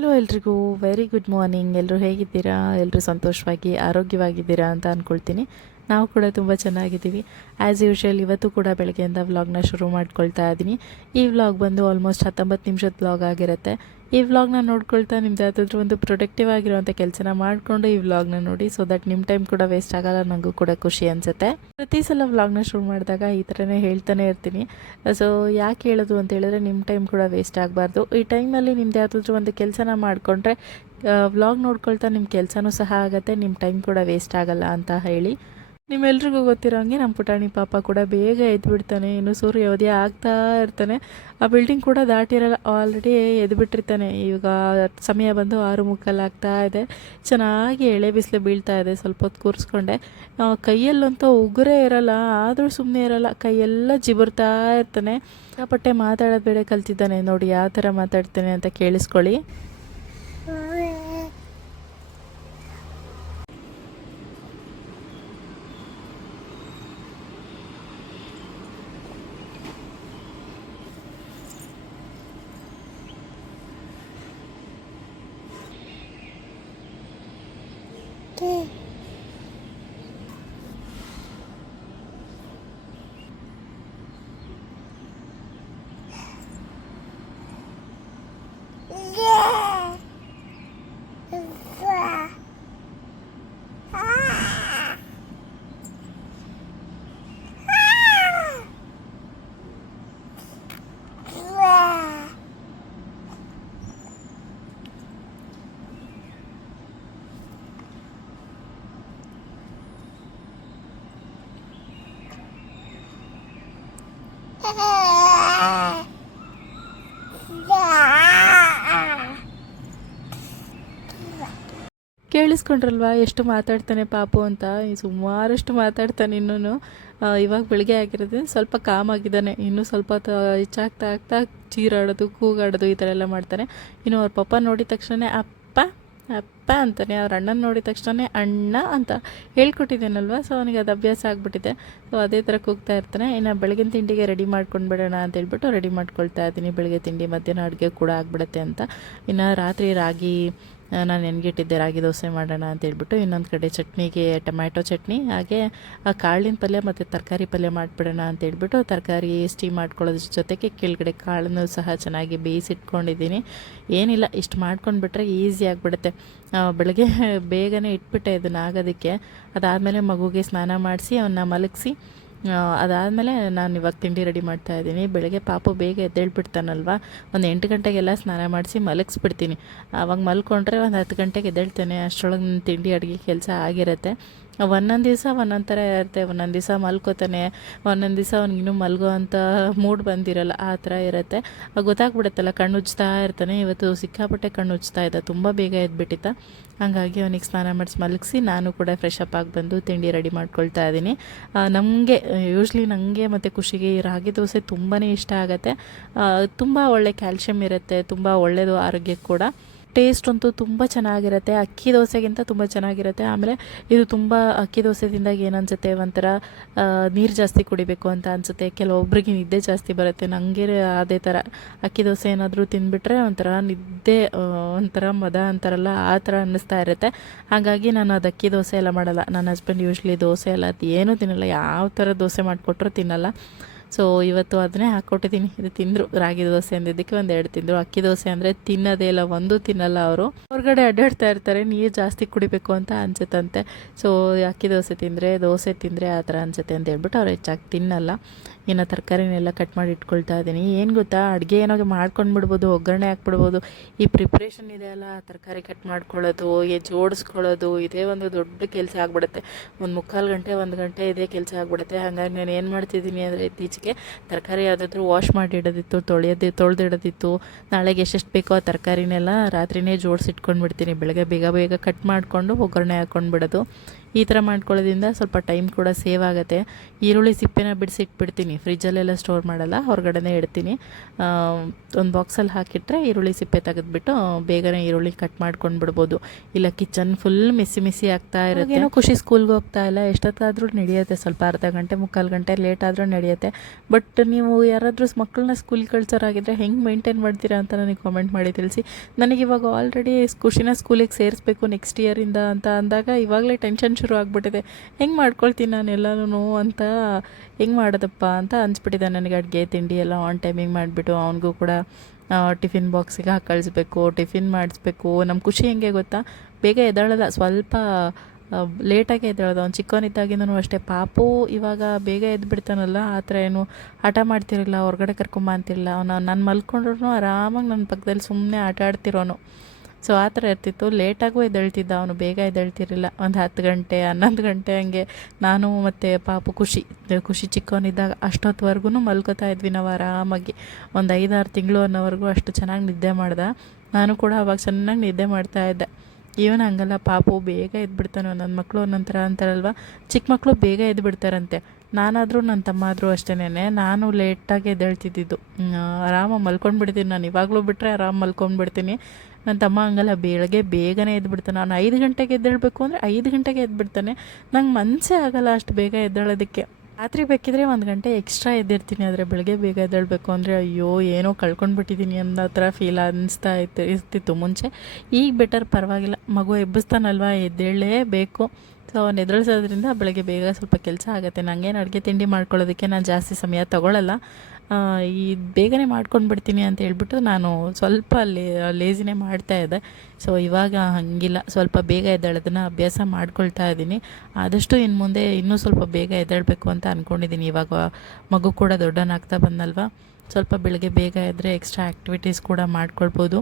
Hello ಎಲ್ರಿಗೂ very good morning. ಎಲ್ಲರೂ ಹೇಗಿದ್ದೀರಾ? ಎಲ್ಲರೂ ಸಂತೋಷವಾಗಿ ಆರೋಗ್ಯವಾಗಿದ್ದೀರಾ ಅಂತ ಅಂದ್ಕೊಳ್ತೀನಿ. ನಾವು ಕೂಡ ತುಂಬ ಚೆನ್ನಾಗಿದ್ದೀವಿ. ಆ್ಯಸ್ ಯೂಶ್ವಲ್ ಇವತ್ತು ಕೂಡ ಬೆಳಗ್ಗೆಯಿಂದ ವ್ಲಾಗ್ನ ಶುರು ಮಾಡ್ಕೊಳ್ತಾ ಇದ್ದೀನಿ. ಈ ವ್ಲಾಗ್ ಬಂದು ಆಲ್ಮೋಸ್ಟ್ 19 ನಿಮಿಷದ ವ್ಲಾಗ್ ಆಗಿರುತ್ತೆ. ಈ ವ್ಲಾಗ್ನ ನೋಡ್ಕೊಳ್ತಾ ನಿಮ್ದು ಯಾವುದಾದ್ರೂ ಒಂದು ಪ್ರೊಡಕ್ಟಿವ್ ಆಗಿರುವಂಥ ಕೆಲಸನ ಮಾಡಿಕೊಂಡು ಈ ವ್ಲಾಗ್ನ ನೋಡಿ, ಸೊ ದಟ್ ನಿಮ್ಮ ಟೈಮ್ ಕೂಡ ವೇಸ್ಟ್ ಆಗಲ್ಲ, ನನಗೂ ಕೂಡ ಖುಷಿ ಅನಿಸುತ್ತೆ. ಪ್ರತಿ ಸಲ ವ್ಲಾಗ್ನ ಶುರು ಮಾಡಿದಾಗ ಈ ಥರನೇ ಹೇಳ್ತಾನೆ ಇರ್ತೀನಿ. ಸೊ ಯಾಕೆ ಹೇಳೋದು ಅಂತ ಹೇಳಿದ್ರೆ, ನಿಮ್ಮ ಟೈಮ್ ಕೂಡ ವೇಸ್ಟ್ ಆಗಬಾರ್ದು. ಈ ಟೈಮಲ್ಲಿ ನಿಮ್ದು ಯಾವುದಾದ್ರೂ ಒಂದು ಕೆಲಸನ ಮಾಡಿಕೊಂಡ್ರೆ ವ್ಲಾಗ್ ನೋಡ್ಕೊಳ್ತಾ ನಿಮ್ಮ ಕೆಲಸನೂ ಸಹ ಆಗುತ್ತೆ, ನಿಮ್ಮ ಟೈಮ್ ಕೂಡ ವೇಸ್ಟ್ ಆಗಲ್ಲ ಅಂತ ಹೇಳಿ. ನಿಮ್ಮೆಲ್ರಿಗೂ ಗೊತ್ತಿರೋ ಹಂಗೆ ನಮ್ಮ ಪುಟಾಣಿ ಪಾಪ ಕೂಡ ಬೇಗ ಎದ್ಬಿಡ್ತಾನೆ. ಇನ್ನು ಸೂರ್ಯೋದಯ ಆಗ್ತಾ ಇರ್ತಾನೆ. ಆ ಬಿಲ್ಡಿಂಗ್ ಕೂಡ ದಾಟಿರಲ್ಲ, ಆಲ್ರೆಡಿ ಎದ್ಬಿಟ್ಟಿರ್ತಾನೆ. ಈಗ ಸಮಯ ಬಂದು 6:45 ಆಗ್ತಾ ಇದೆ. ಚೆನ್ನಾಗಿ ಎಳೆ ಬಿಸಿಲು ಬೀಳ್ತಾ ಇದೆ. ಸ್ವಲ್ಪ ಹೊತ್ತು ಕೂರಿಸ್ಕೊಂಡೆ. ಕೈಯಲ್ಲಂತೂ ಉಗುರೇ ಇರಲ್ಲ, ಆದರೂ ಸುಮ್ಮನೆ ಇರಲ್ಲ, ಕೈಯೆಲ್ಲ ಜಿಬುರ್ತಾ ಇರ್ತಾನೆ. ಸಿಕ್ಕಾಪಟ್ಟೆ ಮಾತಾಡೋದು ಬೇಡ ಕಲ್ತಿದ್ದಾನೆ. ನೋಡಿ ಯಾವ ಥರ ಮಾತಾಡ್ತಾನೆ ಅಂತ ಕೇಳಿಸ್ಕೊಳ್ಳಿ. ಕೇಳಿಸ್ಕೊಂಡ್ರಲ್ವಾ ಎಷ್ಟು ಮಾತಾಡ್ತಾನೆ ಪಾಪು ಅಂತ? ಸುಮಾರಷ್ಟು ಮಾತಾಡ್ತಾನೆ. ಇನ್ನೂ ಇವಾಗ ಬೆಳಗ್ಗೆ ಆಗಿರೋದು ಸ್ವಲ್ಪ ಕಾಮ್ ಆಗಿದ್ದಾನೆ. ಇನ್ನೂ ಸ್ವಲ್ಪ ಹೆಚ್ಚಾಗ್ತಾ ಆಗ್ತಾ ಚೀರಾಡೋದು, ಕೂಗಾಡೋದು ಈ ಥರ ಎಲ್ಲ ಮಾಡ್ತಾನೆ. ಇನ್ನು ಅವ್ರ ಪಪ್ಪ ನೋಡಿದ ತಕ್ಷಣ ಅಪ್ಪ ಅಪ್ಪ ಅಂತಾನೆ. ಅವ್ರ ಅಣ್ಣನ ನೋಡಿದ ತಕ್ಷಣ ಅಣ್ಣ ಅಂತ ಹೇಳ್ಕೊಟ್ಟಿದ್ದೇನಲ್ವ, ಸೊ ಅವನಿಗೆ ಅದು ಅಭ್ಯಾಸ ಆಗಿಬಿಟ್ಟಿದೆ. ಸೊ ಅದೇ ಥರ ಕೂಗ್ತಾ ಇರ್ತಾನೆ. ಇನ್ನು ಬೆಳಗಿನ ತಿಂಡಿಗೆ ರೆಡಿ ಮಾಡ್ಕೊಂಡ್ಬಿಡೋಣ ಅಂತ ಹೇಳ್ಬಿಟ್ಟು ರೆಡಿ ಮಾಡ್ಕೊಳ್ತಾ ಇದ್ದೀನಿ. ಬೆಳಗ್ಗೆ ತಿಂಡಿ ಮಧ್ಯಾಹ್ನ ಅಡುಗೆ ಕೂಡ ಆಗಿಬಿಡುತ್ತೆ ಅಂತ. ಇನ್ನು ರಾತ್ರಿ ರಾಗಿ ನಾನು ನೆನಗಿಟ್ಟಿದ್ದೆ, ರಾಗಿ ದೋಸೆ ಮಾಡೋಣ ಅಂತೇಳ್ಬಿಟ್ಟು. ಇನ್ನೊಂದು ಕಡೆ ಚಟ್ನಿಗೆ ಟೊಮ್ಯಾಟೊ ಚಟ್ನಿ, ಹಾಗೆ ಕಾಳಿನ ಪಲ್ಯ ಮತ್ತು ತರಕಾರಿ ಪಲ್ಯ ಮಾಡಿಬಿಡೋಣ ಅಂತೇಳ್ಬಿಟ್ಟು ತರಕಾರಿ ಸ್ಟೀಮ್ ಮಾಡ್ಕೊಳ್ಳೋದ್ರ ಜೊತೆಗೆ ಕೆಳಗಡೆ ಕಾಳನ್ನು ಸಹ ಚೆನ್ನಾಗಿ ಬೇಯಿಸಿಟ್ಕೊಂಡಿದ್ದೀನಿ. ಏನಿಲ್ಲ, ಇಷ್ಟು ಮಾಡ್ಕೊಂಡ್ಬಿಟ್ರೆ ಈಸಿ ಆಗಿಬಿಡುತ್ತೆ. ಬೆಳಗ್ಗೆ ಬೇಗನೆ ಇಟ್ಬಿಟ್ಟೆ ಇದನ್ನು ಆಗೋದಕ್ಕೆ. ಅದಾದಮೇಲೆ ಮಗುಗೆ ಸ್ನಾನ ಮಾಡಿಸಿ ಅವನ್ನ ಮಲಗಿಸಿ ಅದಾದಮೇಲೆ ನಾನು ಇವಾಗ ತಿಂಡಿ ರೆಡಿ ಮಾಡ್ತಾಯಿದ್ದೀನಿ. ಬೆಳಗ್ಗೆ ಪಾಪು ಬೇಗ ಎದ್ದೇಳ್ಬಿಡ್ತಾನಲ್ವ, ಒಂದು 8 ಗಂಟೆಗೆಲ್ಲ ಸ್ನಾನ ಮಾಡಿಸಿ ಮಲಗಿಸ್ಬಿಡ್ತೀನಿ. ಆವಾಗ ಮಲ್ಕೊಂಡ್ರೆ ಒಂದು 10 ಗಂಟೆಗೆ ಎದ್ದೇಳ್ತೇನೆ. ಅಷ್ಟರೊಳಗೆ ತಿಂಡಿ ಅಡುಗೆ ಕೆಲಸ ಆಗಿರುತ್ತೆ. ಒಂದೊಂದು ದಿವಸ ಒಂದೊಂದು ಥರ ಇರುತ್ತೆ. ಒಂದೊಂದು ದಿವಸ ಮಲ್ಕೋತಾನೆ, ಒಂದೊಂದು ದಿವಸ ಅವ್ನಿಗಿನ್ನೂ ಮಲ್ಗೋ ಅಂಥ ಮೂಡ್ ಬಂದಿರಲ್ಲ, ಆ ಥರ ಇರುತ್ತೆ. ಗೊತ್ತಾಗ್ಬಿಡುತ್ತಲ್ಲ, ಕಣ್ಣು ಉಜ್ತಾ ಇರ್ತಾನೆ. ಇವತ್ತು ಸಿಕ್ಕಾಪಟ್ಟೆ ಕಣ್ಣು ಉಜ್ತಾ ಇದ್ದ, ತುಂಬ ಬೇಗ ಎದ್ಬಿಟ್ಟಿದ್ದ. ಹಾಗಾಗಿ ಅವನಿಗೆ ಸ್ನಾನ ಮಾಡಿಸಿ ಮಲಗಿಸಿ ನಾನು ಕೂಡ ಫ್ರೆಶ್ ಅಪ್ ಆಗಿ ಬಂದು ತಿಂಡಿ ರೆಡಿ ಮಾಡ್ಕೊಳ್ತಾ ಇದ್ದೀನಿ. ನಮಗೆ ಯೂಶ್ವಲಿ ನನಗೆ ಮತ್ತು ಖುಷಿಗೆ ಈ ರಾಗಿ ದೋಸೆ ತುಂಬಾ ಇಷ್ಟ ಆಗುತ್ತೆ. ತುಂಬ ಒಳ್ಳೆ ಕ್ಯಾಲ್ಶಿಯಮ್ ಇರುತ್ತೆ, ತುಂಬ ಒಳ್ಳೆಯದು ಆರೋಗ್ಯಕ್ಕೆ ಕೂಡ. ಟೇಸ್ಟ್ ಅಂತೂ ತುಂಬ ಚೆನ್ನಾಗಿರುತ್ತೆ, ಅಕ್ಕಿ ದೋಸೆಗಿಂತ ತುಂಬ ಚೆನ್ನಾಗಿರುತ್ತೆ. ಆಮೇಲೆ ಇದು ತುಂಬ ಅಕ್ಕಿ ದೋಸೆ ತಿಂದಾಗ ಏನನ್ಸುತ್ತೆ, ಒಂಥರ ನೀರು ಜಾಸ್ತಿ ಕುಡಿಬೇಕು ಅಂತ ಅನಿಸುತ್ತೆ. ಕೆಲವೊಬ್ರಿಗೆ ನಿದ್ದೆ ಜಾಸ್ತಿ ಬರುತ್ತೆ. ನನಗೆ ಅದೇ ಥರ ಅಕ್ಕಿ ದೋಸೆ ಏನಾದರೂ ತಿಂದುಬಿಟ್ರೆ ಒಂಥರ ನಿದ್ದೆ, ಒಂಥರ ಮದ ಅಂತಾರಲ್ಲ, ಆ ಥರ ಅನ್ನಿಸ್ತಾ ಇರುತ್ತೆ. ಹಾಗಾಗಿ ನಾನು ಅದು ಅಕ್ಕಿ ದೋಸೆ ಎಲ್ಲ ಮಾಡಲ್ಲ. ನನ್ನ ಹಸ್ಬೆಂಡ್ ಯೂಶ್ವಲಿ ದೋಸೆ ಎಲ್ಲ ಏನೂ ತಿನ್ನಲ್ಲ, ಯಾವ ಥರ ದೋಸೆ ಮಾಡಿಕೊಟ್ರೂ ತಿನ್ನಲ್ಲ. ಸೊ ಇವತ್ತು ಅದನ್ನೇ ಹಾಕ್ಕೊಟ್ಟಿದ್ದೀನಿ. ಇದು ತಿಂದರು, ರಾಗಿ ದೋಸೆ ಅಂದಿದ್ದಕ್ಕೆ 1-2 ತಿಂದರು. ಅಕ್ಕಿ ದೋಸೆ ಅಂದರೆ ತಿನ್ನೋದೇ ಇಲ್ಲ, ಒಂದು ತಿನ್ನಲ್ಲ ಅವರು. ಹೊರಗಡೆ ಅಡ್ಡಾಡ್ತಾ ಇರ್ತಾರೆ, ನೀರು ಜಾಸ್ತಿ ಕುಡಿಬೇಕು ಅಂತ ಅನ್ಸುತ್ತಂತೆ. ಸೊ ಅಕ್ಕಿ ದೋಸೆ ತಿಂದರೆ ಆ ಥರ ಅನಿಸುತ್ತೆ ಅಂತ ಹೇಳ್ಬಿಟ್ಟು ಅವ್ರು ಹೆಚ್ಚಾಗಿ ತಿನ್ನಲ್ಲ. ಇನ್ನು ತರಕಾರಿನೆಲ್ಲ ಕಟ್ ಮಾಡಿ ಇಟ್ಕೊಳ್ತಾ ಇದ್ದೀನಿ. ಏನು ಗೊತ್ತಾ, ಅಡುಗೆ ಏನೋ ಮಾಡ್ಕೊಂಡು ಬಿಡ್ಬೋದು, ಒಗ್ಗರಣೆ ಹಾಕ್ಬಿಡ್ಬೋದು. ಈ ಪ್ರಿಪ್ರೇಷನ್ ಇದೆಯಲ್ಲ, ತರಕಾರಿ ಕಟ್ ಮಾಡ್ಕೊಳ್ಳೋದು, ಜೋಡಿಸ್ಕೊಳ್ಳೋದು, ಇದೇ ಒಂದು ದೊಡ್ಡ ಕೆಲಸ ಆಗಿಬಿಡುತ್ತೆ. ಒಂದು 3/4 ಗಂಟೆ 1 ಗಂಟೆ ಇದೇ ಕೆಲಸ ಆಗಿಬಿಡುತ್ತೆ. ಹಾಗಾಗಿ ನಾನು ಏನು ಮಾಡ್ತಿದ್ದೀನಿ ಅಂದರೆ, ಇತ್ತೀಚೆಗೆ ತರಕಾರಿ ಯಾವುದಾದ್ರೂ ವಾಶ್ ಮಾಡಿ ಇಡೋದಿತ್ತು, ತೊಳೆದಿಡೋದಿತ್ತು, ನಾಳೆಗೆ ಎಷ್ಟೆಷ್ಟು ಬೇಕೋ ಆ ತರಕಾರಿನೆಲ್ಲ ರಾತ್ರಿನೇ ಜೋಡಿಸಿಟ್ಕೊಂಡು ಬಿಡ್ತೀನಿ. ಬೆಳಗ್ಗೆ ಬೇಗ ಕಟ್ ಮಾಡಿಕೊಂಡು ಒಗ್ಗರಣೆ ಹಾಕ್ಕೊಂಡು ಬಿಡೋದು. ಈ ಥರ ಮಾಡ್ಕೊಳ್ಳೋದ್ರಿಂದ ಸ್ವಲ್ಪ ಟೈಮ್ ಕೂಡ ಸೇವ್ ಆಗುತ್ತೆ. ಈರುಳ್ಳಿ ಸಿಪ್ಪೆನ ಬಿಡಿಸಿಟ್ಬಿಡ್ತೀನಿ, ಫ್ರಿಜ್ಜಲ್ಲೆಲ್ಲ ಸ್ಟೋರ್ ಮಾಡಲ್ಲ, ಹೊರಗಡೆನೇ ಇಡ್ತೀನಿ. ಒಂದು ಬಾಕ್ಸಲ್ಲಿ ಹಾಕಿಟ್ರೆ ಈರುಳ್ಳಿ ಸಿಪ್ಪೆ ತೆಗೆದುಬಿಟ್ಟು ಬೇಗನೆ ಈರುಳ್ಳಿ ಕಟ್ ಮಾಡ್ಕೊಂಡು ಬಿಡ್ಬೋದು. ಇಲ್ಲ ಕಿಚನ್ ಫುಲ್ ಮಿಸಿ ಆಗ್ತಾ ಇರುತ್ತೆ. ಏನೋ ಖುಷಿ ಸ್ಕೂಲ್ಗೆ ಹೋಗ್ತಾ ಇಲ್ಲ, ಎಷ್ಟೊತ್ತಾದರೂ ನಡೆಯುತ್ತೆ, ಸ್ವಲ್ಪ ಅರ್ಧ ಗಂಟೆ ಮುಕ್ಕಾಲು ಗಂಟೆ ಲೇಟ್ ಆದರೂ ನಡೆಯುತ್ತೆ. ಬಟ್ ನೀವು ಯಾರಾದರೂ ಮಕ್ಕಳನ್ನ ಸ್ಕೂಲಿಗೆ ಕಳ್ಸೋರಾಗಿದ್ದರೆ ಹೆಂಗೆ ಮೇಂಟೈನ್ ಮಾಡ್ತೀರಾ ಅಂತ ನನಗೆ ಕಾಮೆಂಟ್ ಮಾಡಿ ತಿಳಿಸಿ. ನನಗಿವಾಗ ಆಲ್ರೆಡಿ ಖುಷಿನ ಸ್ಕೂಲಿಗೆ ಸೇರಿಸ್ಬೇಕು ನೆಕ್ಸ್ಟ್ ಇಯರಿಂದ ಅಂತ ಅಂದಾಗ ಇವಾಗಲೇ ಟೆನ್ಷನ್ ಶುರು ಆಗಿಬಿಟ್ಟಿದೆ. ಹೆಂಗೆ ಮಾಡ್ಕೊಳ್ತೀನಿ ನಾನು ಎಲ್ಲನೂ ಅಂತ, ಹೆಂಗೆ ಮಾಡೋದಪ್ಪ ಅಂತ ಅನಿಸ್ಬಿಟ್ಟಿದೆ ನನಗೆ. ಅಡುಗೆ ತಿಂಡಿ ಎಲ್ಲ ಆನ್ ಟೈಮಿಂಗ್ ಮಾಡಿಬಿಟ್ಟು ಅವನಿಗೂ ಕೂಡ ಟಿಫಿನ್ ಬಾಕ್ಸಿಗೆ ಹಾಕಿ ಕಳಿಸ್ಬೇಕು, ಟಿಫಿನ್ ಮಾಡಿಸ್ಬೇಕು. ನಮ್ಮ ಖುಷಿ ಹೆಂಗೆ ಗೊತ್ತಾ, ಬೇಗ ಎದ್ದೇಳಲ್ಲ, ಸ್ವಲ್ಪ ಲೇಟಾಗಿ ಎದ್ದೇಳೋದು. ಅವ್ನು ಚಿಕ್ಕವನಿದ್ದಾಗಿಂದನೂ ಅಷ್ಟೇ. ಪಾಪು ಇವಾಗ ಬೇಗ ಎದ್ಬಿಡ್ತಾನಲ್ಲ, ಆ ಥರ ಏನು ಹಠ ಮಾಡ್ತಿರಲಿಲ್ಲ, ಹೊರಗಡೆ ಕರ್ಕೊಂಬ ಅಂತಿರಲಿಲ್ಲ. ಅವನು ನಾನು ಮಲ್ಕೊಂಡ್ರು ಆರಾಮಾಗಿ ನನ್ನ ಪಕ್ಕದಲ್ಲಿ ಸುಮ್ಮನೆ ಆಟ ಆಡ್ತಿರೋನು. ಸೊ ಆ ಥರ ಇರ್ತಿತ್ತು. ಲೇಟಾಗೂ ಎದ್ದೇಳ್ತಿದ್ದ ಅವನು, ಬೇಗ ಎದ್ದೇಳ್ತಿರಲಿಲ್ಲ. ಒಂದು 10 ಗಂಟೆ 11 ಗಂಟೆ ಹಂಗೆ. ನಾನು ಮತ್ತು ಪಾಪು ಖುಷಿ ಚಿಕ್ಕವನಿದ್ದಾಗ ಅಷ್ಟೊತ್ತವರೆಗೂ ಮಲ್ಕೋತಾ ಇದ್ವಿ ನಾವು ಆರಾಮಾಗಿ. ಒಂದು 5-6 ತಿಂಗಳು ಅನ್ನೋವರೆಗೂ ಅಷ್ಟು ಚೆನ್ನಾಗಿ ನಿದ್ದೆ ಮಾಡ್ದೆ. ನಾನು ಕೂಡ ಅವಾಗ ಚೆನ್ನಾಗಿ ನಿದ್ದೆ ಮಾಡ್ತಾಯಿದ್ದೆ. ಇವನು ಹಂಗಲ್ಲ, ಪಾಪು ಬೇಗ ಎದ್ಬಿಡ್ತಾನೆ. ನನ್ನ ಮಕ್ಕಳು ಒಂದೊಂದು ಥರ ಅಂತಾರಲ್ವ, ಚಿಕ್ಕ ಮಕ್ಕಳು ಬೇಗ ಎದ್ಬಿಡ್ತಾರಂತೆ. ನಾನಾದರೂ ನನ್ನ ತಮ್ಮ ಆದರೂ ಅಷ್ಟೇನೆ, ನಾನು ಲೇಟಾಗಿ ಎದ್ದೇಳ್ತಿದ್ದಿದ್ದು. ಆರಾಮಾಗಿ ಮಲ್ಕೊಂಡ್ಬಿಡ್ತೀನಿ ನಾನು. ಇವಾಗಲೂ ಬಿಟ್ಟರೆ ಆರಾಮ ಮಲ್ಕೊಂಡ್ಬಿಡ್ತೀನಿ. ನನ್ನ ತಮ್ಮ ಹಂಗಲ್ಲ, ಬೆಳಗ್ಗೆ ಬೇಗನೆ ಎದ್ಬಿಡ್ತಾನೆ. ನಾನು 5 ಗಂಟೆಗೆ ಎದ್ದೇಳಬೇಕು ಅಂದರೆ 5 ಗಂಟೆಗೆ ಎದ್ಬಿಡ್ತಾನೆ. ನಂಗೆ ಮನಸ್ಸೇ ಆಗಲ್ಲ ಅಷ್ಟು ಬೇಗ ಎದ್ದೇಳೋದಕ್ಕೆ. ರಾತ್ರಿ ಬೇಕಿದ್ರೆ 1 ಗಂಟೆ ಎಕ್ಸ್ಟ್ರಾ ಎದ್ದಿರ್ತೀನಿ, ಆದರೆ ಬೆಳಗ್ಗೆ ಬೇಗ ಎದ್ದೇಳಬೇಕು ಅಂದರೆ ಅಯ್ಯೋ ಏನೋ ಕಳ್ಕೊಂಡ್ಬಿಟ್ಟಿದ್ದೀನಿ ಅನ್ನೋ ಥರ ಫೀಲ್ ಇರ್ತಿತ್ತು ಮುಂಚೆ. ಈಗ ಬೆಟರ್, ಪರವಾಗಿಲ್ಲ. ಮಗು ಎಬ್ಬಿಸ್ತಾನಲ್ವ, ಎದ್ದೇಳಲೇಬೇಕು. ಸೊ ಅವ್ನು ಎದ್ದೇಳಿಸೋದ್ರಿಂದ ಬೆಳಗ್ಗೆ ಬೇಗ ಸ್ವಲ್ಪ ಕೆಲಸ ಆಗುತ್ತೆ. ನನಗೇನು ಅಡುಗೆ ತಿಂಡಿ ಮಾಡ್ಕೊಳ್ಳೋದಕ್ಕೆ ನಾನು ಜಾಸ್ತಿ ಸಮಯ ತೊಗೊಳ್ಳಲ್ಲ. ಈ ಬೇಗನೆ ಮಾಡ್ಕೊಂಡು ಬಿಡ್ತೀನಿ ಅಂತ ಹೇಳ್ಬಿಟ್ಟು ನಾನು ಸ್ವಲ್ಪ ಲೇಜಿನೇ ಮಾಡ್ತಾಯಿದ್ದೆ. ಸೊ ಇವಾಗ ಹಾಗಿಲ್ಲ, ಸ್ವಲ್ಪ ಬೇಗ ಎದ್ದೇಳೋದನ್ನು ಅಭ್ಯಾಸ ಮಾಡ್ಕೊಳ್ತಾ ಇದ್ದೀನಿ. ಆದಷ್ಟು ಇನ್ನು ಮುಂದೆ ಇನ್ನೂ ಸ್ವಲ್ಪ ಬೇಗ ಎದ್ದೇಳಬೇಕು ಅಂತ ಅಂದ್ಕೊಂಡಿದ್ದೀನಿ. ಇವಾಗ ಮಗು ಕೂಡ ದೊಡ್ಡವನಾಗ್ತಾ ಬಂದಲ್ವ, ಸ್ವಲ್ಪ ಬೆಳಗ್ಗೆ ಬೇಗ ಎದ್ದರೆ ಎಕ್ಸ್ಟ್ರಾ ಆ್ಯಕ್ಟಿವಿಟೀಸ್ ಕೂಡ ಮಾಡ್ಕೊಳ್ಬೋದು.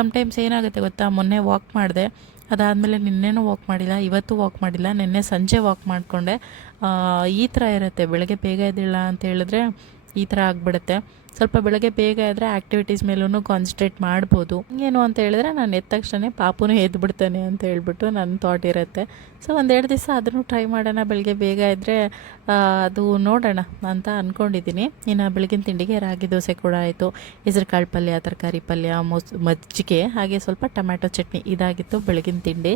ಸಮ್ಟೈಮ್ಸ್ ಏನಾಗುತ್ತೆ ಗೊತ್ತಾ, ಮೊನ್ನೆ ವಾಕ್ ಮಾಡಿದೆ, ಅದಾದಮೇಲೆ ನಿನ್ನೆನೂ ವಾಕ್ ಮಾಡಿಲ್ಲ, ಇವತ್ತು ವಾಕ್ ಮಾಡಿಲ್ಲ, ನಿನ್ನೆ ಸಂಜೆ ವಾಕ್ ಮಾಡಿಕೊಂಡೆ. ಈ ಥರ ಇರುತ್ತೆ. ಬೆಳಗ್ಗೆ ಬೇಗ ಎದ್ದಿಲ್ಲ ಅಂತ ಹೇಳಿದ್ರೆ ಈ ಥರ ಆಗಿಬಿಡುತ್ತೆ. ಸ್ವಲ್ಪ ಬೆಳಗ್ಗೆ ಬೇಗ ಇದ್ದರೆ ಆ್ಯಕ್ಟಿವಿಟೀಸ್ ಮೇಲೂ ಕಾನ್ಸಂಟ್ರೇಟ್ ಮಾಡ್ಬೋದು. ಏನು ಅಂತ ಹೇಳಿದ್ರೆ ನಾನು ಎದ್ದ ತಕ್ಷಣ ಪಾಪುನೂ ಎದ್ಬಿಡ್ತಾನೆ ಅಂತ ಹೇಳ್ಬಿಟ್ಟು ನನ್ನ ಥಾಟ್ ಇರುತ್ತೆ. ಸೊ 1-2 ದಿವಸ ಅದನ್ನು ಟ್ರೈ ಮಾಡೋಣ, ಬೆಳಗ್ಗೆ ಬೇಗ ಇದ್ದರೆ ಅದು ನೋಡೋಣ ಅಂತ ಅಂದ್ಕೊಂಡಿದ್ದೀನಿ. ಇನ್ನು ಬೆಳಗಿನ ತಿಂಡಿಗೆ ರಾಗಿ ದೋಸೆ ಕೂಡ ಆಯಿತು. ಹೆಸರುಕಾಳು ಪಲ್ಯ, ತರಕಾರಿ ಪಲ್ಯ, ಮಜ್ಜಿಗೆ, ಹಾಗೆ ಸ್ವಲ್ಪ ಟೊಮ್ಯಾಟೊ ಚಟ್ನಿ, ಇದಾಗಿತ್ತು ಬೆಳಗಿನ ತಿಂಡಿ.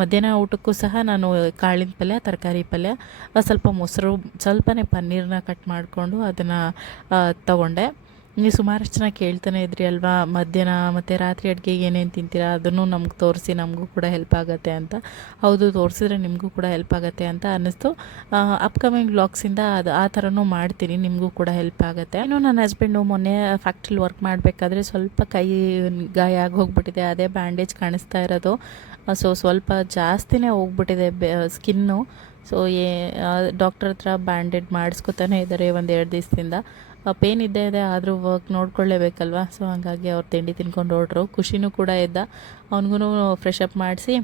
ಮಧ್ಯಾಹ್ನ ಊಟಕ್ಕೂ ಸಹ ನಾನು ಕಾಳಿನ ಪಲ್ಯ, ತರಕಾರಿ ಪಲ್ಯ, ಸ್ವಲ್ಪ ಮೊಸರು, ಸ್ವಲ್ಪನೇ ಪನ್ನೀರನ್ನ ಕಟ್ ಮಾಡಿಕೊಂಡು ಅದನ್ನು ತೊಗೊಂಡೆ. ನೀವು ಸುಮಾರಷ್ಟು ಜನ ಕೇಳ್ತಾನೆ ಇದ್ರಿ ಅಲ್ವಾ, ಮಧ್ಯಾಹ್ನ ಮತ್ತು ರಾತ್ರಿ ಅಡುಗೆಗೆ ಏನೇನು ತಿಂತೀರಾ ಅದನ್ನು ನಮ್ಗೆ ತೋರಿಸಿ, ನಮಗೂ ಕೂಡ ಹೆಲ್ಪ್ ಆಗುತ್ತೆ ಅಂತ. ಹೌದು, ತೋರಿಸಿದ್ರೆ ನಿಮಗೂ ಕೂಡ ಹೆಲ್ಪ್ ಆಗುತ್ತೆ ಅಂತ ಅನ್ನಿಸ್ತು. ಅಪ್ಕಮಿಂಗ್ ವ್ಲಾಗ್ಸಿಂದ ಆ ಥರನೂ ಮಾಡ್ತೀನಿ, ನಿಮಗೂ ಕೂಡ ಹೆಲ್ಪ್ ಆಗುತ್ತೆ. ಇನ್ನು ನನ್ನ ಹಸ್ಬೆಂಡು ಮೊನ್ನೆ ಫ್ಯಾಕ್ಟ್ರಿಲಿ ವರ್ಕ್ ಮಾಡಬೇಕಾದ್ರೆ ಸ್ವಲ್ಪ ಕೈ ಗಾಯ ಆಗಿ ಹೋಗ್ಬಿಟ್ಟಿದೆ, ಅದೇ ಬ್ಯಾಂಡೇಜ್ ಕಾಣಿಸ್ತಾ ಇರೋದು. ಸೊ ಸ್ವಲ್ಪ ಜಾಸ್ತಿನೇ ಹೋಗ್ಬಿಟ್ಟಿದೆ ಸ್ಕಿನ್ನು. ಸೊ ಡಾಕ್ಟರ್ ಹತ್ರ ಬ್ಯಾಂಡೇಡ್ ಮಾಡಿಸ್ಕೊತಾನೆ ಇದ್ದಾರೆ 1-2 ದಿವಸದಿಂದ. ಪೇನ್ ಇದ್ದೇ ಇದೆ, ಆದರೂ ವರ್ಕ್ ನೋಡ್ಕೊಳ್ಳೇಬೇಕಲ್ವ. ಸೊ ಹಾಗಾಗಿ ಅವ್ರು ತಿಂಡಿ ತಿನ್ಕೊಂಡು ಹೊರಟ್ರು. ಖುಷಿನೂ ಕೂಡ ಇದ್ದ, ಅವ್ನಿಗೂ ಫ್ರೆಶ್ ಅಪ್ ಮಾಡಿಸಿ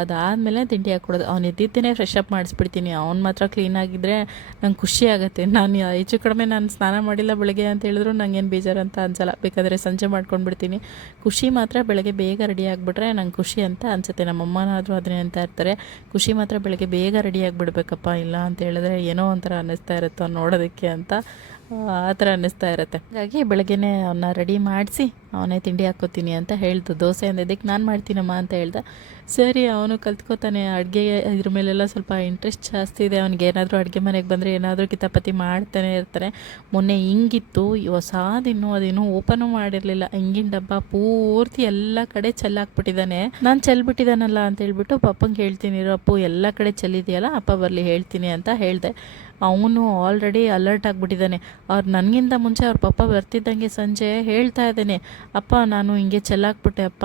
ಅದಾದಮೇಲೆ ತಿಂಡಿ ಹಾಕ್ಕೊಡೋದು. ಅವ್ನು ಎದ್ದಿದ್ದೇನೆ ಫ್ರೆಶ್ ಅಪ್ ಮಾಡಿಸ್ಬಿಡ್ತೀನಿ. ಅವ್ನು ಮಾತ್ರ ಕ್ಲೀನಾಗಿದ್ದರೆ ನಂಗೆ ಖುಷಿ ಆಗುತ್ತೆ. ನಾನು ಹೆಚ್ಚು ಕಡಿಮೆ ನಾನು ಸ್ನಾನ ಮಾಡಿಲ್ಲ ಬೆಳಗ್ಗೆ ಅಂತ ಹೇಳಿದ್ರು ನನಗೇನು ಬೇಜಾರು ಅಂತ ಅನ್ಸಲ್ಲ. ಬೇಕಾದರೆ ಸಂಜೆ ಮಾಡ್ಕೊಂಡ್ಬಿಡ್ತೀನಿ. ಖುಷಿ ಮಾತ್ರ ಬೆಳಗ್ಗೆ ಬೇಗ ರೆಡಿ ಆಗಿಬಿಟ್ರೆ ನಂಗೆ ಖುಷಿ ಅಂತ ಅನಿಸುತ್ತೆ. ನಮ್ಮಮ್ಮನಾದರೂ ಅದನ್ನೇ ಅಂತ ಇರ್ತಾರೆ, ಖುಷಿ ಮಾತ್ರ ಬೆಳಗ್ಗೆ ಬೇಗ ರೆಡಿ ಆಗಿಬಿಡ್ಬೇಕಪ್ಪ, ಇಲ್ಲ ಅಂತ ಹೇಳಿದ್ರೆ ಏನೋ ಒಂಥರ ಅನ್ನಿಸ್ತಾ ಇರುತ್ತೆ ಅವ್ನು ನೋಡೋದಕ್ಕೆ ಅಂತ, ಆ ಥರ ಅನ್ನಿಸ್ತಾ ಇರುತ್ತೆ. ಹಾಗಾಗಿ ಬೆಳಗ್ಗೆನೇ ಅವನ್ನ ರೆಡಿ ಮಾಡಿಸಿ ಅವನೇ ತಿಂಡಿ ಹಾಕ್ಕೋತೀನಿ ಅಂತ ಹೇಳ್ದು. ದೋಸೆ ಅಂದಿದ್ದಕ್ಕೆ ನಾನು ಮಾಡ್ತೀನಮ್ಮ ಅಂತ ಹೇಳ್ದೆ. ಸರಿ, ಅವನು ಕಲ್ತ್ಕೋತಾನೆ ಅಡುಗೆ, ಇದ್ರ ಮೇಲೆಲ್ಲ ಸ್ವಲ್ಪ ಇಂಟ್ರೆಸ್ಟ್ ಜಾಸ್ತಿ ಇದೆ ಅವನಿಗೆ. ಏನಾದರೂ ಅಡುಗೆ ಮನೆಗೆ ಬಂದರೆ ಏನಾದರೂ ಕಿತಾಪತಿ ಮಾಡ್ತಾನೆ ಇರ್ತಾರೆ. ಮೊನ್ನೆ ಹಿಂಗಿತ್ತು, ಹೊಸಾದಿನ್ನೂ ಅದೇನೂ ಓಪನು ಮಾಡಿರಲಿಲ್ಲ. ಹಿಂಗಿನ ಡಬ್ಬ ಪೂರ್ತಿ ಎಲ್ಲ ಕಡೆ ಚೆಲ್ಲಾಕ್ಬಿಟ್ಟಿದ್ದಾನೆ. ನಾನು ಚೆಲ್ಬಿಟ್ಟಿದ್ದಾನಲ್ಲ ಅಂತ ಹೇಳ್ಬಿಟ್ಟು ಪಪ್ಪಂಗೆ ಹೇಳ್ತೀನಿ, ಅಪ್ಪು ಎಲ್ಲ ಕಡೆ ಚೆಲ್ಲಿದೆಯಲ್ಲ, ಅಪ್ಪ ಬರಲಿ ಹೇಳ್ತೀನಿ ಅಂತ ಹೇಳಿದೆ. ಅವನು ಆಲ್ರೆಡಿ ಅಲರ್ಟ್ ಆಗಿಬಿಟ್ಟಿದ್ದಾನೆ. ಅವ್ರು ನನಗಿಂತ ಮುಂಚೆ ಅವ್ರ ಪಪ್ಪ ಬರ್ತಿದ್ದಂಗೆ ಸಂಜೆ ಹೇಳ್ತಾ ಇದ್ದಾನೆ, ಅಪ್ಪ ನಾನು ಹಿಂಗೆ ಚೆಲ್ಲಾಕ್ಬಿಟ್ಟೆ ಅಪ್ಪ,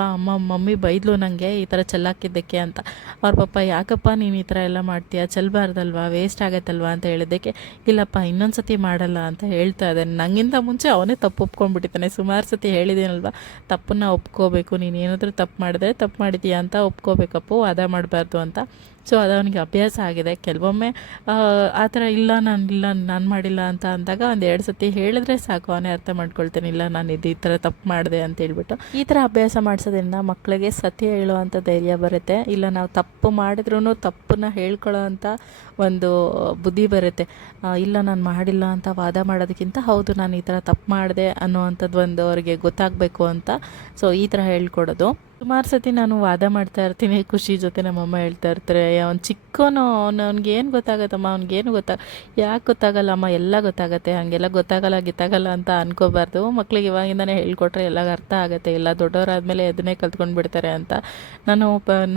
ಮಮ್ಮಿ ಬೈದ್ಲು ನನಗೆ ಈ ಥರ ಚೆಲ್ಲಾಕಿದ್ದಕ್ಕೆ ಅಂತ. ಅವ್ರ ಪಪ್ಪ, ಯಾಕಪ್ಪ ನೀನು ಈ ಥರ ಎಲ್ಲ ಮಾಡ್ತೀಯ, ಚೆಲ್ಲಬಾರ್ದಲ್ವಾ, ವೇಸ್ಟ್ ಆಗತ್ತಲ್ವಾ ಅಂತ ಹೇಳಿದ್ದಕ್ಕೆ, ಇಲ್ಲಪ್ಪ ಇನ್ನೊಂದು ಸತಿ ಮಾಡಲ್ಲ ಅಂತ ಹೇಳ್ತಾ ಇದ್ದಾನೆ. ನನಗಿಂತ ಮುಂಚೆ ಅವನೇ ತಪ್ಪು ಒಪ್ಕೊಂಡ್ಬಿಟ್ಟಿದ್ದಾನೆ. ಸುಮಾರು ಸತಿ ಹೇಳಿದ್ದೀನಲ್ವ, ತಪ್ಪನ್ನ ಒಪ್ಕೋಬೇಕು, ನೀನು ಏನಾದರೂ ತಪ್ಪು ಮಾಡಿದ್ರೆ ತಪ್ಪು ಮಾಡಿದೀಯಾ ಅಂತ ಒಪ್ಕೋಬೇಕಪ್ಪು, ವಾದ ಮಾಡಬಾರ್ದು ಅಂತ. ಸೊ ಅದು ಅವನಿಗೆ ಅಭ್ಯಾಸ ಆಗಿದೆ. ಕೆಲವೊಮ್ಮೆ ಆ ಥರ ನಾನು ಮಾಡಿಲ್ಲ ಅಂತ ಅಂದಾಗ ಒಂದು 2 ಸತಿ ಹೇಳಿದ್ರೆ ಸಾಕು, ಅವನೇ ಅರ್ಥ ಮಾಡ್ಕೊಳ್ತೇನೆ, ಇಲ್ಲ ನಾನು ಈ ಥರ ತಪ್ಪು ಮಾಡಿದೆ ಅಂತ ಹೇಳ್ಬಿಟ್ಟು. ಈ ಥರ ಅಭ್ಯಾಸ ಮಾಡಿಸೋದ್ರಿಂದ ಮಕ್ಕಳಿಗೆ ಸತ್ಯ ಹೇಳುವಂಥ ಧೈರ್ಯ ಬರುತ್ತೆ. ಇಲ್ಲ ನಾವು ತಪ್ಪು ಮಾಡಿದ್ರೂ ತಪ್ಪನ್ನ ಹೇಳ್ಕೊಳ್ಳೋ ಅಂಥ ಒಂದು ಬುದ್ಧಿ ಬರುತ್ತೆ. ಇಲ್ಲ ನಾನು ಮಾಡಿಲ್ಲ ಅಂತ ವಾದ ಮಾಡೋದಕ್ಕಿಂತ ಹೌದು ನಾನು ಈ ಥರ ತಪ್ಪು ಮಾಡಿದೆ ಅನ್ನೋವಂಥದ್ದು ಒಂದು ಅವ್ರಿಗೆ ಗೊತ್ತಾಗಬೇಕು ಅಂತ ಸೊ ಈ ಥರ ಹೇಳ್ಕೊಡೋದು. ಸುಮಾರು ಸತಿ ನಾನು ವಾದ ಮಾಡ್ತಾ ಇರ್ತೀನಿ ಖುಷಿ ಜೊತೆ. ನಮ್ಮಮ್ಮ ಹೇಳ್ತಾ ಇರ್ತಾರೆ, ಅವ್ನು ಚಿಕ್ಕವನು, ಅವ್ನಿಗೇನು ಗೊತ್ತಾಗತ್ತಮ್ಮ, ಅವ್ನಿಗೇನು ಯಾಕೆ ಗೊತ್ತಾಗಲ್ಲ ಅಮ್ಮ, ಎಲ್ಲ ಗೊತ್ತಾಗತ್ತೆ, ಹಾಗೆಲ್ಲ ಗೊತ್ತಾಗಲ್ಲ ಅಂತ ಅನ್ಕೋಬಾರ್ದು. ಮಕ್ಳಿಗೆ ಇವಾಗಿಂದನೇ ಹೇಳ್ಕೊಟ್ರೆ ಎಲ್ಲ ಅರ್ಥ ಆಗುತ್ತೆ, ಇಲ್ಲ ದೊಡ್ಡವರಾದ್ಮೇಲೆ ಅದನ್ನೇ ಕಲ್ತ್ಕೊಂಡು ಬಿಡ್ತಾರೆ ಅಂತ.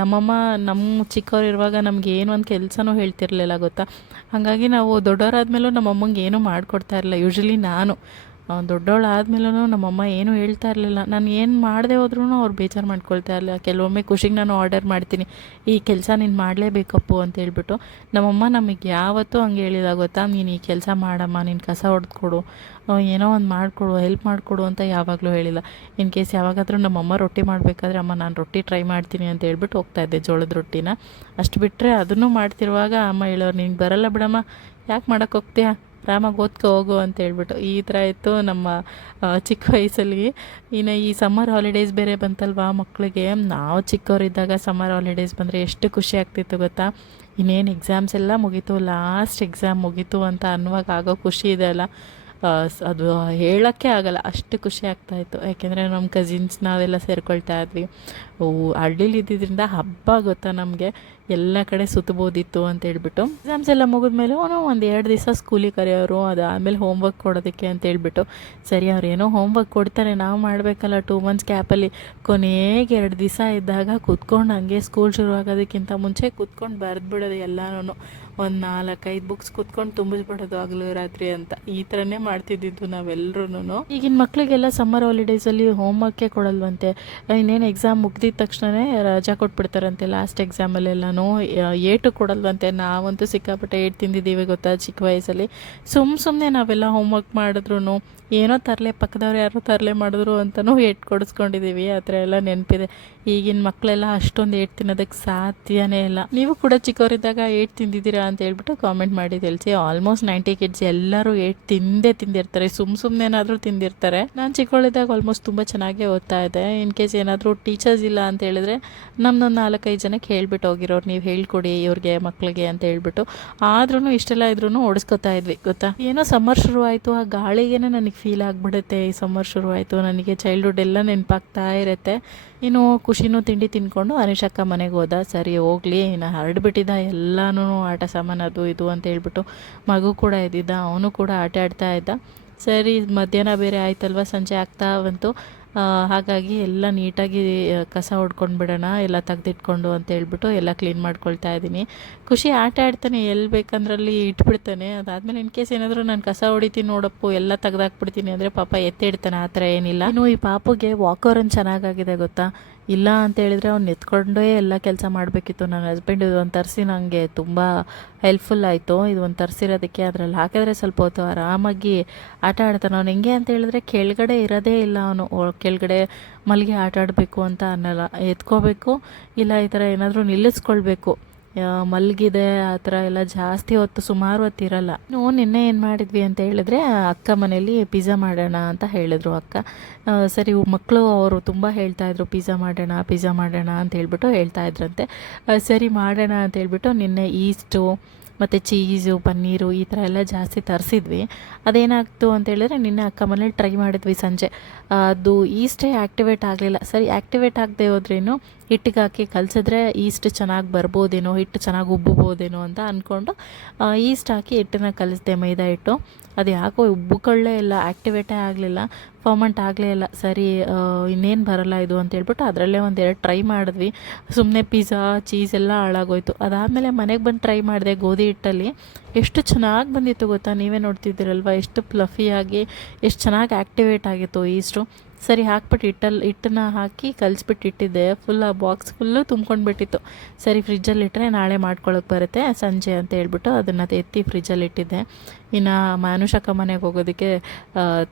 ನಮ್ಮಮ್ಮ ನಮ್ಮ ಚಿಕ್ಕವರಿರುವಾಗ ನಮ್ಗೆ ಏನು ಒಂದು ಕೆಲಸನೂ ಹೇಳ್ತಿರ್ಲಿಲ್ಲ ಗೊತ್ತಾ. ಹಾಗಾಗಿ ನಾವು ದೊಡ್ಡವರಾದ್ಮೇಲೂ ನಮ್ಮಮ್ಮಂಗೆ ಏನೂ ಮಾಡಿಕೊಡ್ತಾ ಇರಲಿಲ್ಲ. ಯೂಶ್ವಲಿ ನಾನು ದೊಡ್ಡವಳು ಆದಮೇಲೂ ನಮ್ಮಮ್ಮ ಏನೂ ಹೇಳ್ತಾ ಇರಲಿಲ್ಲ. ನಾನು ಏನು ಮಾಡದೆ ಹೋದ್ರೂ ಅವ್ರು ಬೇಜಾರು ಮಾಡ್ಕೊಳ್ತಾ ಇರಲಿಲ್ಲ. ಕೆಲವೊಮ್ಮೆ ಖುಷಿಗೆ ನಾನು ಆರ್ಡರ್ ಮಾಡ್ತೀನಿ, ಈ ಕೆಲಸ ನೀನು ಮಾಡಲೇಬೇಕಪ್ಪು ಅಂತ ಹೇಳ್ಬಿಟ್ಟು. ನಮ್ಮಮ್ಮ ನಮಗೆ ಯಾವತ್ತೂ ಹಂಗೆ ಹೇಳಿಲ್ಲ ಗೊತ್ತಾ, ನೀನು ಈ ಕೆಲಸ ಮಾಡಮ್ಮ, ನೀನು ಕಸ ಹೊಡೆದ್ಕೊಡು, ಏನೋ ಒಂದು ಮಾಡಿಕೊಡು, ಹೆಲ್ಪ್ ಮಾಡಿಕೊಡು ಅಂತ ಯಾವಾಗಲೂ ಹೇಳಿಲ್ಲ. ಇನ್ ಕೇಸ್ ಯಾವಾಗಾದರೂ ನಮ್ಮಮ್ಮ ರೊಟ್ಟಿ ಮಾಡಬೇಕಾದ್ರೆ, ಅಮ್ಮ ನಾನು ರೊಟ್ಟಿ ಟ್ರೈ ಮಾಡ್ತೀನಿ ಅಂತ ಹೇಳ್ಬಿಟ್ಟು ಹೋಗ್ತಾಯಿದ್ದೆ, ಜೋಳದ ರೊಟ್ಟಿನ. ಅಷ್ಟು ಬಿಟ್ಟರೆ ಅದನ್ನು ಮಾಡ್ತಿರುವಾಗ ಅಮ್ಮ ಹೇಳೋರು, ನಿನ್ಗೆ ಬರಲ್ಲ ಬಿಡಮ್ಮ, ಯಾಕೆ ಮಾಡೋಕ್ಕೆ ಹೋಗ್ತೀಯಾ, ಆರಾಮಾಗಿ ಓದ್ಕೊ ಹೋಗು ಅಂತ ಹೇಳ್ಬಿಟ್ಟು. ಈ ಥರ ಇತ್ತು ನಮ್ಮ ಚಿಕ್ಕ ವಯಸ್ಸಲ್ಲಿ. ಇನ್ನು ಈ ಸಮ್ಮರ್ ಹಾಲಿಡೇಸ್ ಬೇರೆ ಬಂತಲ್ವಾ ಮಕ್ಕಳಿಗೆ. ನಾವು ಚಿಕ್ಕವರಿದ್ದಾಗ ಸಮ್ಮರ್ ಹಾಲಿಡೇಸ್ ಬಂದರೆ ಎಷ್ಟು ಖುಷಿ ಆಗ್ತಿತ್ತು ಗೊತ್ತಾ. ಇನ್ನೇನು ಎಕ್ಸಾಮ್ಸ್ ಎಲ್ಲ ಮುಗೀತು, ಲಾಸ್ಟ್ ಎಕ್ಸಾಮ್ ಮುಗೀತು ಅಂತ ಅನ್ನುವಾಗ ಆಗೋ ಖುಷಿ ಇದೆ ಅಲ್ಲ, ಅದು ಹೇಳೋಕ್ಕೆ ಆಗಲ್ಲ, ಅಷ್ಟು ಖುಷಿ ಆಗ್ತಾಯಿತ್ತು. ಯಾಕೆಂದರೆ ನಮ್ಮ ಕಸಿನ್ಸ್ ನಾವೆಲ್ಲ ಸೇರ್ಕೊಳ್ತಾ ಇದ್ವಿ. ಹಳ್ಳಿಲಿ ಇದ್ದಿದ್ದರಿಂದ ಹಬ್ಬ ಗೊತ್ತಾ ನಮಗೆ, ಎಲ್ಲ ಕಡೆ ಸುತ್ತಬೋದಿತ್ತು ಅಂತ ಹೇಳ್ಬಿಟ್ಟು. ಎಕ್ಸಾಮ್ಸ್ ಎಲ್ಲ ಮುಗಿದ್ಮೇಲೆ ಒಂದು 2 ದಿವಸ ಸ್ಕೂಲಿಗೆ ಕರೆಯೋರು, ಅದಾದಮೇಲೆ ಹೋಮ್ವರ್ಕ್ ಕೊಡೋದಕ್ಕೆ ಅಂತ ಹೇಳ್ಬಿಟ್ಟು. ಸರಿ ಅವ್ರೇನೋ ಹೋಮ್ವರ್ಕ್ ಕೊಡ್ತಾರೆ, ನಾವು ಮಾಡಬೇಕಲ್ಲ 2 ಮಂತ್ಸ್ ಗ್ಯಾಪಲ್ಲಿ. ಕೊನೆಗೆ 2 ದಿವಸ ಇದ್ದಾಗ ಕೂತ್ಕೊಂಡು ಹಂಗೆ ಸ್ಕೂಲ್ ಶುರುವಾಗೋದಕ್ಕಿಂತ ಮುಂಚೆ ಕೂತ್ಕೊಂಡು ಬರೆದ್ಬಿಡೋದು ಎಲ್ಲನೂ. ಒಂದು 4-5 ಬುಕ್ಸ್ ಕೂತ್ಕೊಂಡು ತುಂಬಿಸ್ಬಿಡೋದು ಹಗಲು ರಾತ್ರಿ ಅಂತ. ಈ ಥರನೇ ಮಾಡ್ತಿದ್ದಿದ್ದು ನಾವೆಲ್ಲರೂ. ಈಗಿನ ಮಕ್ಕಳಿಗೆಲ್ಲ ಸಮ್ಮರ್ ಹಾಲಿಡೇಸಲ್ಲಿ ಹೋಮ್ವರ್ಕೇ ಕೊಡಲ್ವಂತೆ. ಇನ್ನೇನು ಎಕ್ಸಾಮ್ ಮುಗ್ದಿದ ತಕ್ಷಣವೇ ರಜಾ ಕೊಟ್ಬಿಡ್ತಾರಂತೆ. ಲಾಸ್ಟ್ ಎಕ್ಸಾಮಲ್ಲೆಲ್ಲನೂ ಏಟು ಕೊಡಲ್ವಂತೆ. ನಾವಂತೂ ಸಿಕ್ಕಾಪಟ್ಟೆ ಏಟು ತಿಂದಿದ್ದೀವಿ ಗೊತ್ತಾ ಚಿಕ್ಕ ವಯಸ್ಸಲ್ಲಿ. ಸುಮ್ಮನೆ ನಾವೆಲ್ಲ ಹೋಮ್ವರ್ಕ್ ಮಾಡಿದ್ರು ಏನೋ ತರಲೆ, ಪಕ್ಕದವ್ರು ಯಾರೋ ತರಲೆ ಮಾಡಿದ್ರು ಅಂತಲೂ ಏಟು ಕೊಡಿಸ್ಕೊಂಡಿದ್ದೀವಿ. ಆ ಥರ ಎಲ್ಲ ನೆನಪಿದೆ. ಈಗಿನ ಮಕ್ಕಳೆಲ್ಲ ಅಷ್ಟೊಂದು ಏಟು ತಿನ್ನೋದಕ್ಕೆ ಸಾಧ್ಯನೇ ಇಲ್ಲ. ನೀವು ಕೂಡ ಚಿಕ್ಕವರಿದ್ದಾಗ ಏಟು ತಿಂದಿದ್ದೀರಾ ಅಂತ ಹೇಳ್ಬಿಟ್ಟು ಕಾಮೆಂಟ್ ಮಾಡಿ ತಿಳಿಸಿ. ಆಲ್ಮೋಸ್ಟ್ 90 ಕಿಡ್ಸ್ ಎಲ್ಲರೂ ಏಟು ತಿಂದಿರ್ತಾರೆ, ಸುಮ್ಮನೇನಾದರೂ ತಿಂದಿರ್ತಾರೆ. ನಾನು ಚಿಕ್ಕವಳಿದ್ದಾಗ ಆಲ್ಮೋಸ್ಟ್ ತುಂಬ ಚೆನ್ನಾಗೇ ಓದ್ತಾ ಇದ್ದೆ. ಇನ್ ಕೇಸ್ ಏನಾದರೂ ಟೀಚರ್ಸ್ ಇಲ್ಲ ಅಂತ ಹೇಳಿದ್ರೆ ನಮ್ಮದೊಂದು 4-5 ಜನಕ್ಕೆ ಹೇಳ್ಬಿಟ್ಟು ಹೋಗಿರೋರು, ನೀವು ಹೇಳ್ಕೊಡಿ ಇವ್ರಿಗೆ ಮಕ್ಕಳಿಗೆ ಅಂತ ಹೇಳ್ಬಿಟ್ಟು. ಆದ್ರೂ ಇಷ್ಟೆಲ್ಲ ಇದ್ರೂ ಓಡಿಸ್ಕೊತಾ ಇದ್ವಿ ಗೊತ್ತಾ. ಏನೋ ಸಮ್ಮರ್ ಶುರು ಆಯಿತು, ಆ ಗಾಳಿಗೇನೆ ನನಗೆ ಫೀಲ್ ಆಗಿಬಿಡುತ್ತೆ ಈ ಸಮ್ಮರ್ ಶುರು ಆಯಿತು. ನನಗೆ ಚೈಲ್ಡ್ಹುಡ್ ಎಲ್ಲ ನೆನಪಾಗ್ತಾ ಇರುತ್ತೆ. ಇನ್ನು ಖುಷಿನೂ ತಿಂಡಿ ತಿಂದ್ಕೊಂಡು ಅನಿಶಕ್ಕ ಮನೆಗೆ ಹೋದ. ಸರಿ ಹೋಗಲಿ, ಇನ್ನು ಹರಡ್ಬಿಟ್ಟಿದ್ದ ಎಲ್ಲನೂ ಆಟ ಸಾಮಾನು ಅದು ಇದು ಅಂತ ಹೇಳ್ಬಿಟ್ಟು. ಮಗು ಕೂಡ ಇದ್ದಿದ್ದ, ಅವನು ಕೂಡ ಆಟ ಆಡ್ತಾ ಇದ್ದ. ಸರಿ ಮಧ್ಯಾಹ್ನ ಬೇರೆ ಆಯ್ತಲ್ವ, ಸಂಜೆ ಆಗ್ತಾ ಬಂತು. ಹಾಗಾಗಿ ಎಲ್ಲ ನೀಟಾಗಿ ಕಸ ಹೊಡ್ಕೊಂಡು ಬಿಡೋಣ, ಎಲ್ಲ ತೆಗ್ದಿಟ್ಕೊಂಡು ಅಂತ ಹೇಳ್ಬಿಟ್ಟು ಎಲ್ಲ ಕ್ಲೀನ್ ಮಾಡ್ಕೊಳ್ತಾ ಇದ್ದೀನಿ. ಖುಷಿ ಆಟ ಆಡ್ತಾನೆ, ಎಲ್ಲಿ ಬೇಕಂದ್ರಲ್ಲಿ ಇಟ್ಬಿಡ್ತಾನೆ. ಅದಾದಮೇಲೆ ಇನ್ ಕೇಸ್ ಏನಾದರೂ ನಾನು ಕಸ ಹೊಡಿತೀನಿ ನೋಡಪ್ಪು, ಎಲ್ಲ ತೆಗ್ದಾಕ್ಬಿಡ್ತೀನಿ ಅಂದರೆ ಪಾಪ ಎತ್ತಿಡ್ತಾನೆ. ಆ ಥರ ಏನಿಲ್ಲ. ಇನ್ನು ಈ ಪಾಪುಗೆ ವಾಕರನ್ ಚೆನ್ನಾಗಾಗಿದೆ ಗೊತ್ತಾ. ಇಲ್ಲ ಅಂತ ಹೇಳಿದರೆ ಅವ್ನು ಎತ್ಕೊಂಡೇ ಎಲ್ಲ ಕೆಲಸ ಮಾಡಬೇಕಿತ್ತು. ನನ್ನ ಹಸ್ಬೆಂಡ್ ಇದೊಂದು ತರಿಸಿ ನನಗೆ ತುಂಬ ಹೆಲ್ಪ್ಫುಲ್ ಆಯಿತು. ಇದೊಂದು ತರಿಸಿರೋದಕ್ಕೆ ಅದರಲ್ಲಿ ಹಾಕಿದ್ರೆ ಸ್ವಲ್ಪ ಹೊತ್ತು ಆರಾಮಾಗಿ ಆಟ ಆಡ್ತಾನೆ. ಅವ್ನು ಹೆಂಗೆ ಅಂತ ಹೇಳಿದ್ರೆ ಕೆಳಗಡೆ ಇರೋದೇ ಇಲ್ಲ, ಅವನು ಕೆಳಗಡೆ ಮಲಗಿ ಆಟ ಆಡಬೇಕು ಅಂತ ಅನ್ನಲ್ಲ, ಎತ್ಕೋಬೇಕು, ಇಲ್ಲ ಈ ಥರ ಏನಾದರೂ ನಿಲ್ಲಿಸ್ಕೊಳ್ಬೇಕು. ಮಲಗಿದೆ ಆ ಥರ ಎಲ್ಲ ಜಾಸ್ತಿ ಹೊತ್ತು, ಸುಮಾರು ಹೊತ್ತು ಇರಲ್ಲ. ನಿನ್ನೆ ಏನು ಮಾಡಿದ್ವಿ ಅಂತ ಹೇಳಿದ್ರೆ, ಅಕ್ಕ ಮನೇಲಿ ಪಿಜ್ಜಾ ಮಾಡೋಣ ಅಂತ ಹೇಳಿದ್ರು ಅಕ್ಕ. ಸರಿ ಮಕ್ಕಳು ಅವರು ತುಂಬ ಹೇಳ್ತಾಯಿದ್ರು ಪಿಜ್ಜಾ ಮಾಡೋಣ ಅಂತ ಹೇಳ್ಬಿಟ್ಟು ಹೇಳ್ತಾಯಿದ್ರಂತೆ. ಸರಿ ಮಾಡೋಣ ಅಂತ ಹೇಳ್ಬಿಟ್ಟು ನಿನ್ನೆ ಈಸ್ಟು ಮತ್ತು ಚೀಸು, ಪನ್ನೀರು ಈ ಥರ ಎಲ್ಲ ಜಾಸ್ತಿ ತರಿಸಿದ್ವಿ. ಅದೇನಾಗ್ತು ಅಂತ ಹೇಳಿದ್ರೆ, ನಿನ್ನೆ ಅಕ್ಕ ಮನೇಲಿ ಟ್ರೈ ಮಾಡಿದ್ವಿ ಸಂಜೆ. ಅದು ಈಸ್ಟೇ ಆ್ಯಕ್ಟಿವೇಟ್ ಆಗಲಿಲ್ಲ. ಸರಿ ಆ್ಯಕ್ಟಿವೇಟ್ ಆಗದೆ ಹೋದ್ರೇನು ಹಿಟ್ಟಿಗೆ ಹಾಕಿ ಕಲಸಿದ್ರೆ ಈಸ್ಟ್ ಚೆನ್ನಾಗಿ ಬರ್ಬೋದೇನೋ, ಹಿಟ್ಟು ಚೆನ್ನಾಗಿ ಉಬ್ಬಬೋದೇನೋ ಅಂತ ಅಂದ್ಕೊಂಡು ಈಸ್ಟ್ ಹಾಕಿ ಹಿಟ್ಟನ್ನ ಕಲಿಸ್ದೆ, ಮೈದಾ ಹಿಟ್ಟು. ಅದು ಯಾಕೋ ಉಬ್ಬುಕೊಳ್ಳೇ ಇಲ್ಲ, ಆ್ಯಕ್ಟಿವೇಟೇ ಆಗಲಿಲ್ಲ, ಫರ್ಮೆಂಟ್ ಆಗಲೇ ಇಲ್ಲ. ಸರಿ ಇನ್ನೇನು ಬರೋಲ್ಲ ಇದು ಅಂತ ಹೇಳ್ಬಿಟ್ಟು ಅದರಲ್ಲೇ 1-2 ಟ್ರೈ ಮಾಡಿದ್ವಿ. ಸುಮ್ಮನೆ ಪಿಜ್ಜಾ ಚೀಸ್ ಎಲ್ಲ ಹಾಳಾಗೋಯ್ತು. ಅದಾದಮೇಲೆ ಮನೆಗೆ ಬಂದು ಟ್ರೈ ಮಾಡಿದೆ ಗೋಧಿ ಹಿಟ್ಟಲ್ಲಿ. ಎಷ್ಟು ಚೆನ್ನಾಗಿ ಬಂದಿತ್ತು ಗೊತ್ತಾ, ನೀವೇ ನೋಡ್ತಿದ್ದೀರಲ್ವ, ಎಷ್ಟು ಫ್ಲಫಿಯಾಗಿ ಎಷ್ಟು ಚೆನ್ನಾಗಿ ಆ್ಯಕ್ಟಿವೇಟ್ ಆಗಿತ್ತು ಈಸ್ಟು. ಸರಿ ಹಾಕ್ಬಿಟ್ಟು ಹಿಟ್ಟನ್ನ ಹಾಕಿ ಕಲಿಸ್ಬಿಟ್ಟು ಇಟ್ಟಿದ್ದೆ. ಫುಲ್ ಆ ಬಾಕ್ಸ್ ಫುಲ್ಲು ತುಂಬ್ಕೊಂಡ್ಬಿಟ್ಟಿತ್ತು. ಸರಿ ಫ್ರಿಜ್ಜಲ್ಲಿ ಇಟ್ಟರೆ ನಾಳೆ ಮಾಡ್ಕೊಳಕ್ಕೆ ಬರುತ್ತೆ ಸಂಜೆ ಅಂತ ಹೇಳ್ಬಿಟ್ಟು ಅದನ್ನು ಎತ್ತಿ ಫ್ರಿಜ್ಜಲ್ಲಿ ಇಟ್ಟಿದ್ದೆ. ಇನ್ನು ಮಾನುಷಕ್ಕ ಮನೆಗೆ ಹೋಗೋದಕ್ಕೆ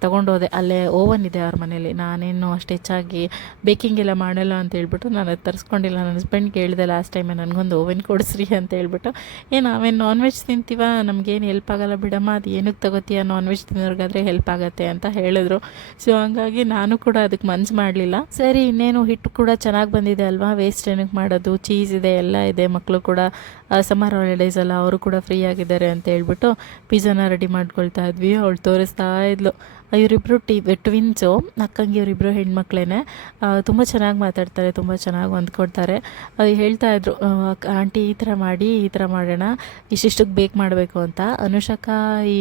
ತೊಗೊಂಡೋದೆ. ಅಲ್ಲೇ ಓವನ್ ಇದೆ ಅವ್ರ ಮನೇಲಿ. ನಾನೇನು ಅಷ್ಟು ಹೆಚ್ಚಾಗಿ ಬೇಕಿಂಗ್ ಎಲ್ಲ ಮಾಡಲ್ಲ ಅಂತ ಹೇಳ್ಬಿಟ್ಟು ನಾನು ಅದು ತರಿಸ್ಕೊಂಡಿಲ್ಲ. ನನ್ನ ಹಸ್ಬೆಂಡ್ಗೆ ಹೇಳಿದೆ ಲಾಸ್ಟ್ ಟೈಮೇ ನನಗೊಂದು ಓವನ್ ಕೊಡಿಸ್ರಿ ಅಂತ ಹೇಳ್ಬಿಟ್ಟು. ನಾವೇನು ನಾನ್ ವೆಜ್ ತಿಂತೀವ, ನಮಗೇನು ಹೆಲ್ಪ್ ಆಗೋಲ್ಲ ಬಿಡಮ್ಮ, ಅದು ಏನಕ್ಕೆ ತಗೋತೀಯ, ನಾನ್ ವೆಜ್ ತಿನ್ನೋರ್ಗಾದ್ರೆ ಹೆಲ್ಪ್ ಆಗುತ್ತೆ ಅಂತ ಹೇಳಿದ್ರು. ಸೊ ಹಂಗಾಗಿ ನಾನು ಕೂಡ ಅದಕ್ಕೆ ಮನ್ಸು ಮಾಡಲಿಲ್ಲ. ಸರಿ ಇನ್ನೇನು ಹಿಟ್ಟು ಕೂಡ ಚೆನ್ನಾಗಿ ಬಂದಿದೆ ಅಲ್ವಾ, ವೇಸ್ಟ್ ಏನಕ್ಕೆ ಮಾಡೋದು, ಚೀಸ್ ಇದೆ ಎಲ್ಲ ಇದೆ, ಮಕ್ಕಳು ಕೂಡ ಸಮ್ಮರ್ ಹಾಲಿಡೇಸ್ ಅಲ್ಲ ಅವರು ಕೂಡ ಫ್ರೀ ಆಗಿದ್ದಾರೆ ಅಂತ ಹೇಳ್ಬಿಟ್ಟು ಪಿಜ್ಜಾನ ರೆಡಿ ಮಾಡ್ಕೊಳ್ತಾ ಇದ್ವಿ. ಅವಳು ತೋರಿಸ್ತಾ ಇದ್ಲು. ಇವರಿಬ್ಬರು ಟ್ವಿನ್ಸು, ಅಕ್ಕಂಗೆ ಇವರಿಬ್ಬರು ಹೆಣ್ಮಕ್ಳೇ. ತುಂಬ ಚೆನ್ನಾಗಿ ಮಾತಾಡ್ತಾರೆ, ತುಂಬ ಚೆನ್ನಾಗಿ ಹೊಂದ್ಕೊಡ್ತಾರೆ. ಹೇಳ್ತಾಯಿದ್ರು, ಆಂಟಿ ಈ ಥರ ಮಾಡಿ, ಈ ಥರ ಮಾಡೋಣ, ಇಷ್ಟಿಷ್ಟಕ್ಕೆ ಬೇಕ್ ಮಾಡಬೇಕು ಅಂತ. ಅನುಷಕ್ಕ ಈ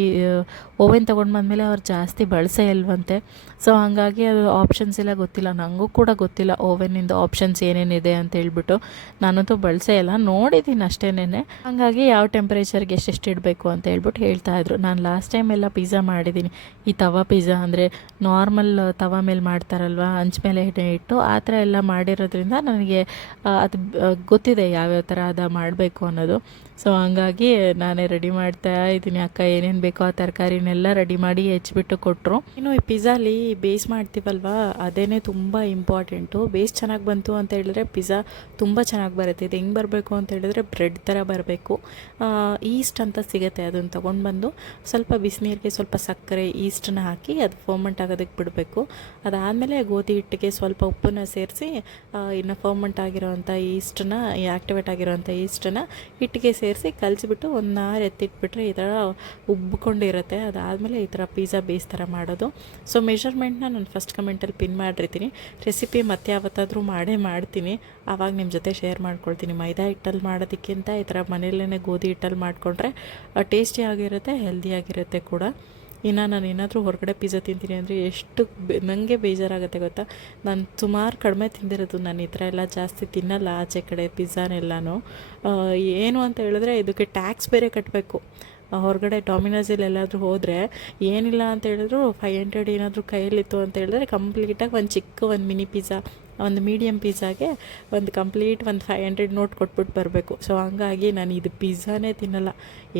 ಓವೆನ್ ತೊಗೊಂಡು ಬಂದಮೇಲೆ ಅವ್ರು ಜಾಸ್ತಿ ಬಳಸೇ ಇಲ್ವಂತೆ. ಸೊ ಹಾಗಾಗಿ ಅದು ಆಪ್ಷನ್ಸ್ ಎಲ್ಲ ಗೊತ್ತಿಲ್ಲ, ನನಗೂ ಕೂಡ ಗೊತ್ತಿಲ್ಲ ಓವೆನ್ನಿಂದ ಆಪ್ಷನ್ಸ್ ಏನೇನಿದೆ ಅಂತ ಹೇಳ್ಬಿಟ್ಟು. ನಾನಂತೂ ಬಳಸೇ ಇಲ್ಲ, ನೋಡಿದ್ದೀನಿ ಅಷ್ಟೇನೆ. ಹಾಗಾಗಿ ಯಾವ ಟೆಂಪ್ರೇಚರ್ಗೆ ಎಷ್ಟೆಷ್ಟು ಇಡಬೇಕು ಅಂತ ಹೇಳ್ಬಿಟ್ಟು ಹೇಳ್ತಾಯಿದ್ರು. ನಾನು ಲಾಸ್ಟ್ ಟೈಮ್ ಎಲ್ಲ ಪಿಜ್ಜಾ ಮಾಡಿದ್ದೀನಿ, ಈ ತವಾ ಪಿಜ್ಜಾ ಅಂದರೆ ನಾರ್ಮಲ್ ತವಾ ಮೇಲೆ ಮಾಡ್ತಾರಲ್ವ, ಹಂಚ ಮೇಲೆ ಇಟ್ಟು ಆ ಥರ ಎಲ್ಲ ಮಾಡಿರೋದ್ರಿಂದ ನನಗೆ ಅದು ಗೊತ್ತಿದೆ ಯಾವ್ಯಾವ ಥರ ಮಾಡಬೇಕು ಅನ್ನೋದು. ಸೊ ಹಂಗಾಗಿ ನಾನೇ ರೆಡಿ ಮಾಡ್ತಾ ಇದ್ದೀನಿ. ಅಕ್ಕ ಏನೇನು ಬೇಕೋ ಆ ತರಕಾರಿನೆಲ್ಲ ರೆಡಿ ಮಾಡಿ ಹೆಚ್ಚಿಬಿಟ್ಟು ಕೊಟ್ಟರು. ಇನ್ನು ಈ ಪಿಜ್ಜಾಲಿ ಬೇಸ್ ಮಾಡ್ತೀವಲ್ವ, ಅದೇ ತುಂಬ ಇಂಪಾರ್ಟೆಂಟು. ಬೇಸ್ ಚೆನ್ನಾಗಿ ಬಂತು ಅಂತ ಹೇಳಿದ್ರೆ ಪಿಜ್ಜಾ ತುಂಬ ಚೆನ್ನಾಗಿ ಬರುತ್ತೆ. ಇದು ಹೆಂಗೆ ಬರಬೇಕು ಅಂತ ಹೇಳಿದ್ರೆ ಬ್ರೆಡ್ ಥರ ಬರಬೇಕು. ಈಸ್ಟ್ ಅಂತ ಸಿಗುತ್ತೆ, ಅದನ್ನು ತೊಗೊಂಡು ಬಂದು ಸ್ವಲ್ಪ ಬಿಸಿನೀರಿಗೆ ಸ್ವಲ್ಪ ಸಕ್ಕರೆ ಈಸ್ಟನ್ನ ಹಾಕಿ ಅದು ಫರ್ಮೆಂಟ್ ಆಗೋದಕ್ಕೆ ಬಿಡಬೇಕು. ಅದಾದಮೇಲೆ ಗೋಧಿ ಹಿಟ್ಟಿಗೆ ಸ್ವಲ್ಪ ಉಪ್ಪನ್ನು ಸೇರಿಸಿ ಇನ್ನು ಫರ್ಮೆಂಟ್ ಆಗಿರೋವಂಥ ಈಸ್ಟನ್ನ, ಆ್ಯಕ್ಟಿವೇಟ್ ಆಗಿರೋವಂಥ ಈಸ್ಟನ್ನು ಹಿಟ್ಟಿಗೆ ಸೇರಿಸಿ ಕಲಿಸ್ಬಿಟ್ಟು 1 hour ಎತ್ತಿಟ್ಬಿಟ್ರೆ ಈ ಥರ ಉಬ್ಕೊಂಡಿರುತ್ತೆ. ಅದಾದಮೇಲೆ ಈ ಥರ ಪಿಜ್ಜಾ ಬೇಸ್ ಥರ ಮಾಡೋದು. ಸೊ ಮೆಷರ್ಮೆಂಟ್ನ ನಾನು ಫಸ್ಟ್ ಕಮೆಂಟಲ್ಲಿ ಪಿನ್ ಮಾಡಿರ್ತೀನಿ. ರೆಸಿಪಿ ಮತ್ತೆ ಯಾವತ್ತಾದರೂ ಮಾಡ್ತೀನಿ, ಆವಾಗ ನಿಮ್ಮ ಜೊತೆ ಶೇರ್ ಮಾಡ್ಕೊಳ್ತೀನಿ. ಮೈದಾ ಹಿಟ್ಟಲ್ಲಿ ಮಾಡೋದಕ್ಕಿಂತ ಈ ಥರ ಮನೆಯಲ್ಲೇ ಗೋಧಿ ಹಿಟ್ಟಲ್ಲಿ ಮಾಡಿಕೊಂಡ್ರೆ ಟೇಸ್ಟಿಯಾಗಿರುತ್ತೆ, ಹೆಲ್ದಿಯಾಗಿರುತ್ತೆ ಕೂಡ. ಇನ್ನು ನಾನು ಏನಾದರೂ ಹೊರಗಡೆ ಪಿಜ್ಜಾ ತಿಂತೀನಿ ಅಂದರೆ ಎಷ್ಟು ನನಗೆ ಬೇಜಾರಾಗುತ್ತೆ ಗೊತ್ತಾ. ನಾನು ಸುಮಾರು ಕಡಿಮೆ ತಿಂದಿರೋದು, ನಾನು ಈ ಥರ ಎಲ್ಲ ಜಾಸ್ತಿ ತಿನ್ನಲ್ಲ ಆಚೆ ಕಡೆ ಪಿಜ್ಜಾನೆಲ್ಲನೂ. ಏನು ಅಂತ ಹೇಳಿದ್ರೆ ಇದಕ್ಕೆ ಟ್ಯಾಕ್ಸ್ ಬೇರೆ ಕಟ್ಟಬೇಕು. ಹೊರಗಡೆ ಡಾಮಿನೋಸಲ್ಲಿ ಎಲ್ಲಾದರೂ ಹೋದರೆ ಏನಿಲ್ಲ ಅಂತ ಹೇಳಿದ್ರು 500 ಏನಾದರೂ ಕೈಯಲ್ಲಿತ್ತು ಅಂತ ಹೇಳಿದ್ರೆ ಕಂಪ್ಲೀಟಾಗಿ ಒಂದು ಮಿನಿ ಪಿಜ್ಜಾ, ಒಂದು ಮೀಡಿಯಮ್ ಪಿಜ್ಜಾಗೆ ಒಂದು 500 ನೋಟ್ ಕೊಟ್ಬಿಟ್ಟು ಬರಬೇಕು. ಸೊ ಹಂಗಾಗಿ ನಾನು ಇದು ಪಿಜ್ಜಾನೇ ತಿನ್ನಲ್ಲ.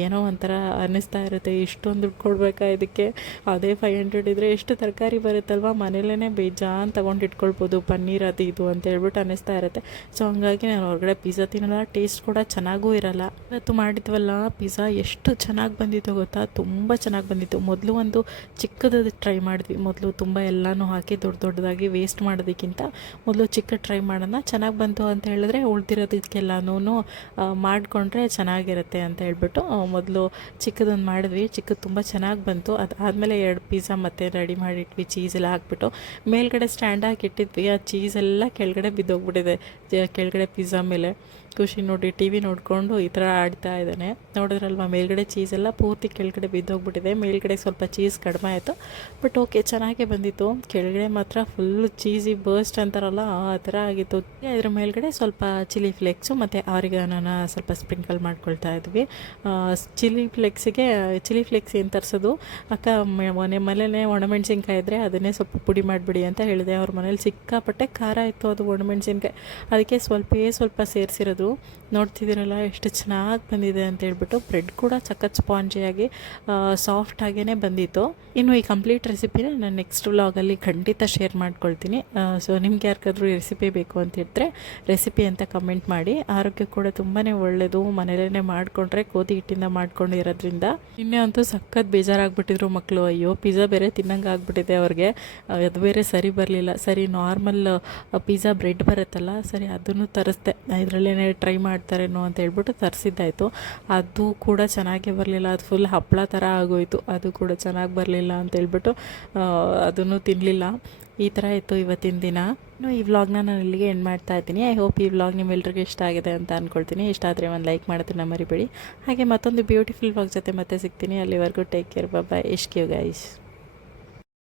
ಏನೋ ಒಂಥರ ಅನ್ನಿಸ್ತಾ ಇರುತ್ತೆ, ಇಷ್ಟೊಂದು ದುಡ್ಡು ಕೊಡಬೇಕಾ ಇದಕ್ಕೆ, ಅದೇ 500 ಇದ್ದರೆ ಎಷ್ಟು ತರಕಾರಿ ಬರುತ್ತಲ್ವ, ಮನೇಲೇ ಬೇಜಾನ್ ತೊಗೊಂಡು ಇಟ್ಕೊಳ್ಬೋದು, ಪನ್ನೀರ್ ಅದು ಇದು ಅಂತ ಹೇಳ್ಬಿಟ್ಟು ಅನ್ನಿಸ್ತಾ ಇರುತ್ತೆ. ಸೊ ಹಂಗಾಗಿ ನಾನು ಹೊರಗಡೆ ಪಿಜ್ಜಾ ತಿನ್ನಲ್ಲ. ಟೇಸ್ಟ್ ಕೂಡ ಚೆನ್ನಾಗೂ ಇರಲ್ಲ. ಇವತ್ತು ಮಾಡಿದ್ವಲ್ಲ ಪಿಜ್ಜಾ ಎಷ್ಟು ಚೆನ್ನಾಗಿ ಬಂದಿತ್ತು ಗೊತ್ತಾ, ತುಂಬ ಚೆನ್ನಾಗಿ ಬಂದಿತ್ತು. ಮೊದಲು ಒಂದು ಚಿಕ್ಕದು ಟ್ರೈ ಮಾಡಿದ್ವಿ. ಮೊದಲು ತುಂಬ ಎಲ್ಲನೂ ಹಾಕಿ ದೊಡ್ಡದಾಗಿ ವೇಸ್ಟ್ ಮಾಡೋದಕ್ಕಿಂತ ಮೊದಲು ಚಿಕ್ಕ ಟ್ರೈ ಮಾಡೋಣ, ಚೆನ್ನಾಗಿ ಬಂತು ಅಂತ ಹೇಳಿದ್ರೆ ಉಳ್ದಿರೋದಕ್ಕೆಲ್ಲನೂ ಮಾಡಿಕೊಂಡ್ರೆ ಚೆನ್ನಾಗಿರುತ್ತೆ ಅಂತ ಹೇಳ್ಬಿಟ್ಟು ಮೊದಲು ಚಿಕ್ಕದೊಂದು ಮಾಡಿದ್ವಿ. ಚಿಕ್ಕದು ತುಂಬ ಚೆನ್ನಾಗಿ ಬಂತು. ಅದಾದಮೇಲೆ 2 ಪಿಜ್ಜಾ ಮತ್ತೆ ರೆಡಿ ಮಾಡಿಟ್ವಿ, ಚೀಸೆಲ್ಲ ಹಾಕ್ಬಿಟ್ಟು. ಮೇಲ್ಗಡೆ ಸ್ಟ್ಯಾಂಡ್ ಹಾಕಿ ಇಟ್ಟಿದ್ವಿ, ಆ ಚೀಸೆಲ್ಲ ಕೆಳಗಡೆ ಬಿದ್ದೋಗ್ಬಿಟ್ಟಿದೆ, ಕೆಳಗಡೆ ಪಿಜ್ಜಾ ಮೇಲೆ. ಖುಷಿ ನೋಡಿ ಟಿ ವಿ ನೋಡಿಕೊಂಡು ಈ ಥರ ಆಡ್ತಾ ಇದ್ದಾನೆ. ನೋಡಿದ್ರಲ್ವ, ಮೇಲ್ಗಡೆ ಚೀಸೆಲ್ಲ ಪೂರ್ತಿ ಕೆಳಗಡೆ ಬಿದ್ದೋಗ್ಬಿಟ್ಟಿದೆ. ಮೇಲ್ಗಡೆ ಸ್ವಲ್ಪ ಚೀಸ್ ಕಡಿಮೆ ಆಯಿತು, ಬಟ್ ಓಕೆ ಚೆನ್ನಾಗೇ ಬಂದಿತ್ತು. ಕೆಳಗಡೆ ಮಾತ್ರ ಫುಲ್ಲು ಚೀಸಿ ಬರ್ಸ್ಟ್ ಅಂತಾರಲ್ಲ ಆ ಥರ ಆಗಿತ್ತು. ಇದ್ರ ಮೇಲ್ಗಡೆ ಸ್ವಲ್ಪ ಚಿಲ್ಲಿ ಫ್ಲೇಕ್ಸು ಮತ್ತು ಆರಿಗಾನೋನ ಸ್ವಲ್ಪ ಸ್ಪ್ರಿಂಕಲ್ ಮಾಡ್ಕೊಳ್ತಾ ಇದ್ವಿ. ಚಿಲ್ಲಿ ಫ್ಲೇಕ್ಸ್ ಏನು ತರಿಸೋದು ಅಕ್ಕ, ಮನೇಲೇ ಒಣಮೆಣ್ಸಿನ್ಕಾಯಿ ಇದ್ದರೆ ಅದನ್ನೇ ಸ್ವಲ್ಪ ಪುಡಿ ಮಾಡಿಬಿಡಿ ಅಂತ ಹೇಳಿದೆ. ಅವ್ರ ಮನೇಲಿ ಸಿಕ್ಕಾಪಟ್ಟೆ ಖಾರ ಇತ್ತು ಅದು ಒಣಮೆಣ್ಸಿನ್ಕಾಯಿ, ಅದಕ್ಕೆ ಸ್ವಲ್ಪ ಸೇರಿಸಿರೋದು. ನೋಡ್ತಿದ್ದೀರಲ್ಲ ಎಷ್ಟು ಚೆನ್ನಾಗಿ ಬಂದಿದೆ ಅಂತ ಹೇಳ್ಬಿಟ್ಟು. ಬ್ರೆಡ್ ಕೂಡ ಸಖತ್ ಸ್ಪಾಂಜಿಯಾಗಿ ಸಾಫ್ಟಾಗೇ ಬಂದಿತ್ತು. ಇನ್ನು ಈ ಕಂಪ್ಲೀಟ್ ರೆಸಿಪಿನ ನಾನು ನೆಕ್ಸ್ಟ್ ವ್ಲಾಗಲ್ಲಿ ಖಂಡಿತ ಶೇರ್ ಮಾಡ್ಕೊಳ್ತೀನಿ. ಸೊ ನಿಮ್ಗೆ ಯಾರಿಗಾದ್ರೂ ರೆಸಿಪಿ ಬೇಕು ಅಂತಿದ್ರೆ ರೆಸಿಪಿ ಅಂತ ಕಮೆಂಟ್ ಮಾಡಿ. ಆರೋಗ್ಯ ಕೂಡ ತುಂಬಾ ಒಳ್ಳೆಯದು, ಮನೇಲೇ ಮಾಡಿಕೊಂಡ್ರೆ ಗೋಧಿ ಹಿಟ್ಟಿಂದ ಮಾಡ್ಕೊಂಡಿರೋದ್ರಿಂದ. ನಿನ್ನೆ ಅಂತೂ ಸಖತ್ ಬೇಜಾರಾಗ್ಬಿಟ್ಟಿದ್ರು ಮಕ್ಕಳು. ಅಯ್ಯೋ ಪಿಜ್ಜಾ ಬೇರೆ ತಿನ್ನಂಗೆ ಆಗ್ಬಿಟ್ಟಿದೆ ಅವ್ರಿಗೆ, ಅದು ಬೇರೆ ಸರಿ ಬರಲಿಲ್ಲ. ಸರಿ ನಾರ್ಮಲ್ ಪಿಜ್ಜಾ ಬ್ರೆಡ್ ಬರುತ್ತಲ್ಲ, ಸರಿ ಅದನ್ನು ತರಿಸ್ದೆ, ಇದರಲ್ಲೇ ಟ್ರೈ ಮಾಡ್ತಾರೇನೋ ಅಂತ ಹೇಳ್ಬಿಟ್ಟು ತರಿಸಿದ್ದಾಯಿತು. ಅದು ಕೂಡ ಚೆನ್ನಾಗೇ ಬರಲಿಲ್ಲ, ಅದು ಫುಲ್ ಹಪ್ಪಳ ಥರ ಆಗೋಯಿತು. ಅದು ಕೂಡ ಚೆನ್ನಾಗಿ ಬರಲಿಲ್ಲ ಅಂತ ಹೇಳ್ಬಿಟ್ಟು ಅದನ್ನು ತಿನ್ನಲಿಲ್ಲ. ಈ ಥರ ಇತ್ತು ಇವತ್ತಿನ ದಿನ. ಇನ್ನು ಈ ವ್ಲಾಗ್ನ ನಾನು ಇಲ್ಲಿಗೆ ಎಂಡ್ ಮಾಡ್ತಾ ಇದ್ದೀನಿ. ಐ ಹೋಪ್ ಈ ವ್ಲಾಗ್ ನಿಮ್ಮೆಲ್ಲರಿಗೂ ಇಷ್ಟ ಆಗಿದೆ ಅಂತ ಅಂದ್ಕೊಳ್ತೀನಿ. ಇಷ್ಟ ಆದರೆ ಒಂದು ಲೈಕ್ ಮಾಡೋದನ್ನ ಮರಿಬೇಡಿ. ಹಾಗೆ ಮತ್ತೊಂದು ಬ್ಯೂಟಿಫುಲ್ ವ್ಲಾಗ್ ಜೊತೆ ಮತ್ತೆ ಸಿಗ್ತೀನಿ. ಅಲ್ಲಿವರೆಗೂ ಟೇಕ್ ಕೇರ್, ಬಾಯ್, ಇಶ್ಕ್ ಯು ಗೈಸ್.